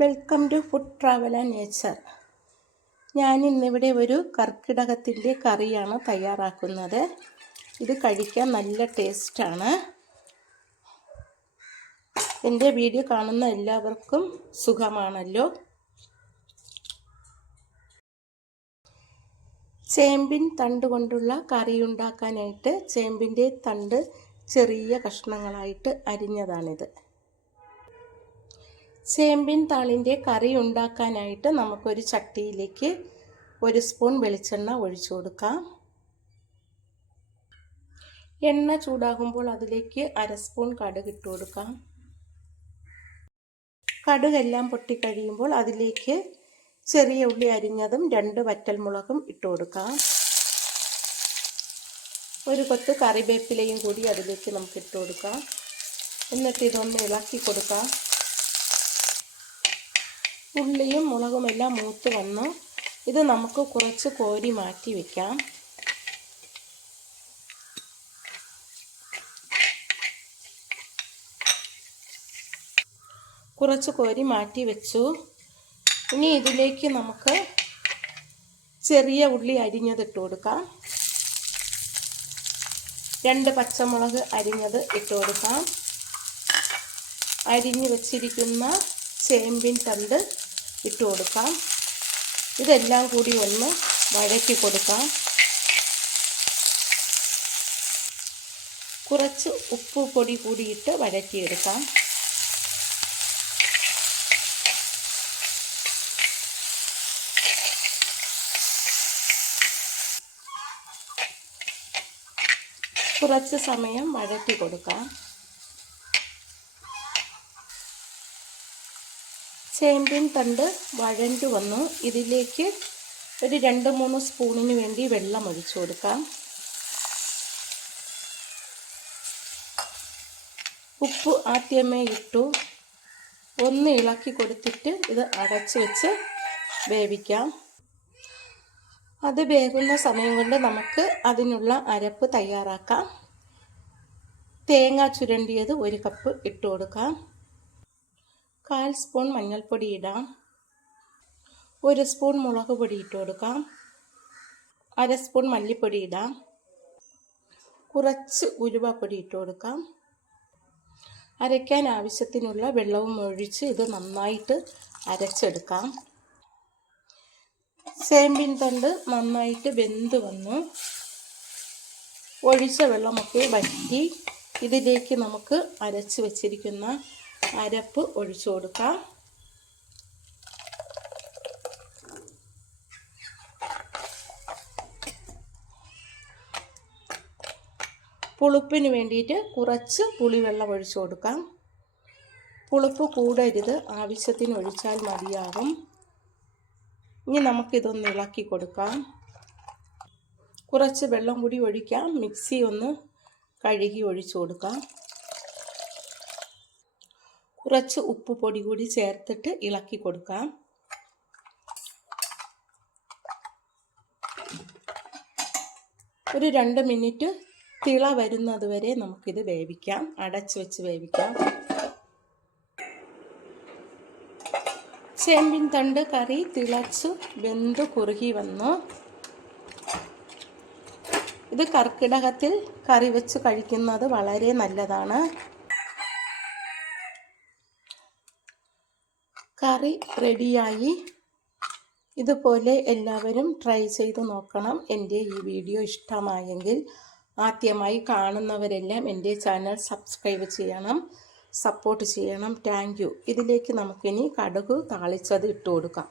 Welcome to food travel and nature. ഞാൻ ഇന്നിവിടെ ഒരു കർക്കിടകത്തിൻ്റെ കറിയാണ് തയ്യാറാക്കുന്നത്. ഇത് കഴിക്കാൻ നല്ല ടേസ്റ്റാണ്. എൻ്റെ വീഡിയോ കാണുന്ന എല്ലാവർക്കും സുഖമാണല്ലോ. ചേമ്പിൻ തണ്ട് കൊണ്ടുള്ള കറി ഉണ്ടാക്കാനായിട്ട് ചേമ്പിൻ്റെ തണ്ട് ചെറിയ കഷ്ണങ്ങളായിട്ട് അരിഞ്ഞതാണിത്. ചേമ്പിൻ താളിൻ്റെ കറി ഉണ്ടാക്കാനായിട്ട് നമുക്കൊരു ചട്ടിയിലേക്ക് 1 സ്പൂൺ വെളിച്ചെണ്ണ ഒഴിച്ചു കൊടുക്കാം. എണ്ണ ചൂടാകുമ്പോൾ അതിലേക്ക് 1/2 സ്പൂൺ കടുക് ഇട്ട് കൊടുക്കാം. കടുകെല്ലാം പൊട്ടിക്കഴിയുമ്പോൾ അതിലേക്ക് ചെറിയ ഉള്ളി അരിഞ്ഞതും 2 വറ്റൽമുളകും ഇട്ട് കൊടുക്കാം. ഒരു കൊത്ത് കറിവേപ്പിലയും കൂടി അതിലേക്ക് നമുക്ക് ഇട്ട് കൊടുക്കാം. എന്നിട്ട് ഇതൊന്ന് ഇളക്കി കൊടുക്കാം. ഉള്ളിയും മുളകും എല്ലാം മൂത്ത് വന്നു. ഇത് നമുക്ക് കുറച്ച് കോരി മാറ്റി വയ്ക്കാം. കുറച്ച് കോരി മാറ്റി വെച്ചു. ഇനി ഇതിലേക്ക് നമുക്ക് ചെറിയ ഉള്ളി അരിഞ്ഞത് ഇട്ട് കൊടുക്കാം. 2 പച്ചമുളക് അരിഞ്ഞത് ഇട്ട് കൊടുക്കാം. അരിഞ്ഞ് വെച്ചിരിക്കുന്ന ചേമ്പിൻ തണ്ട് ഇട്ട് കൊടുക്കാം. ഇതെല്ലാം കൂടി ഒന്ന് വഴറ്റി കൊടുക്കാം. കുറച്ച് ഉപ്പ് പൊടി കൂടിയിട്ട് വഴറ്റിയെടുക്കാം. കുറച്ച് സമയം വഴറ്റി കൊടുക്കാം. ചേമ്പിൻ തണ്ട് വഴണ്ടു വന്നു. ഇതിലേക്ക് ഒരു 2-3 സ്പൂണിന് വേണ്ടി വെള്ളം ഒഴിച്ചു കൊടുക്കാം. ഉപ്പ് ആദ്യമേ ഇട്ടു. ഒന്ന് ഇളക്കി കൊടുത്തിട്ട് ഇത് അടച്ചു വെച്ച് വേവിക്കാം. അത് വേകുന്ന സമയം കൊണ്ട് നമുക്ക് അതിനുള്ള അരപ്പ് തയ്യാറാക്കാം. തേങ്ങ ചുരണ്ടിയത് 1 കപ്പ് ഇട്ട് കൊടുക്കാം. 1/4 സ്പൂൺ മഞ്ഞൾപ്പൊടി ഇടാം. 1 സ്പൂൺ മുളക് പൊടി ഇട്ട് കൊടുക്കാം. 1/2 സ്പൂൺ മല്ലിപ്പൊടി ഇടാം. കുറച്ച് ഉലുവപ്പൊടി ഇട്ട് കൊടുക്കാം. അരയ്ക്കാൻ ആവശ്യത്തിനുള്ള വെള്ളവും ഒഴിച്ച് ഇത് നന്നായിട്ട് അരച്ചെടുക്കാം. ചേമ്പിൻ തണ്ട് നന്നായിട്ട് വെന്ത് വന്നു. ഒഴിച്ച വെള്ളമൊക്കെ വറ്റി. ഇതിലേക്ക് നമുക്ക് അരച്ച് വെച്ചിരിക്കുന്ന അരപ്പ് ഒഴിച്ചു കൊടുക്കാം. പുളിപ്പിന് വേണ്ടിയിട്ട് കുറച്ച് പുളിവെള്ളം ഒഴിച്ചു കൊടുക്കാം. പുളിപ്പ് കൂടരുത്, ആവശ്യത്തിന് ഒഴിച്ചാൽ മതിയാകും. ഇനി നമുക്കിതൊന്ന് ഇളക്കി കൊടുക്കാം. കുറച്ച് വെള്ളം കൂടി ഒഴിക്കാം. മിക്സി ഒന്ന് കഴുകി ഒഴിച്ചു കൊടുക്കാം. കുറച്ച് ഉപ്പ് പൊടി കൂടി ചേർത്തിട്ട് ഇളക്കി കൊടുക്കാം. ഒരു 2 മിനിറ്റ് തിള വരുന്നത് വരെ നമുക്കിത് വേവിക്കാം. അടച്ചു വെച്ച് വേവിക്കാം. ചേമ്പിൻ തണ്ട് കറി തിളച്ച് വെന്ത് കുറുകി വന്നു. ഇത് കർക്കിടകത്തിൽ കറി വെച്ച് കഴിക്കുന്നത് വളരെ നല്ലതാണ്. കറി റെഡിയായി. ഇതുപോലെ എല്ലാവരും ട്രൈ ചെയ്ത് നോക്കണം. എൻ്റെ ഈ വീഡിയോ ഇഷ്ടമായെങ്കിൽ ആദ്യമായി കാണുന്നവരെല്ലാം എൻ്റെ ചാനൽ സബ്സ്ക്രൈബ് ചെയ്യണം, സപ്പോർട്ട് ചെയ്യണം. Thank you. ഇതിലേക്ക് നമുക്കിനി കടുക് താളിച്ചത് ഇട്ട് കൊടുക്കാം.